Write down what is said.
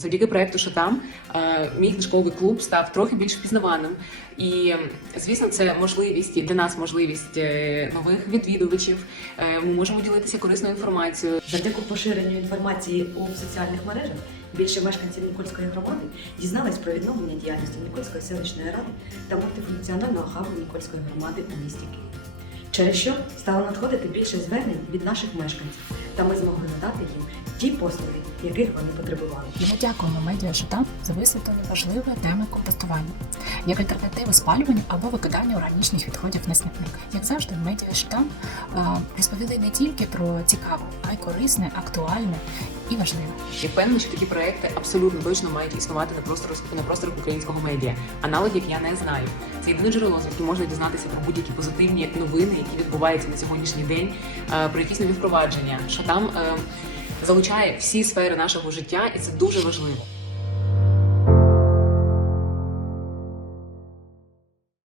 Завдяки проекту «Що там» е, мій книжковий клуб став трохи більш впізнаваним. І, звісно, це можливість і для нас можливість е, нових відвідувачів. Е, Ми можемо ділитися корисною інформацією. Завдяки поширенню інформації у соціальних мережах більше мешканців Нікольської громади дізнались про відновлення діяльності Нікольської селищної ради та мультифункціонального хабу Нікольської громади у місті Києві. Через що стало надходити більше звернень від наших мешканців, та ми змогли ті послуги, яких вони потребували. Ми дякуємо медіа «Шотам» за висвітлення важливої теми компостування як альтернативи спалюванню або викиданню органічних відходів на смітник. Як завжди, медіа «Шотам» е, розповіли не тільки про цікаве, а й корисне, актуальне і важливе. Я впевнена, що такі проекти абсолютно точно мають існувати на просторах на просторах українського медіа. Аналогів я не знаю. Це єдине джерело, звідки можна дізнатися про будь-які позитивні новини, які відбуваються на сьогоднішній день, е, про якісь нові впровадження. Що там е, залучає всі сфери нашого життя, і це дуже важливо.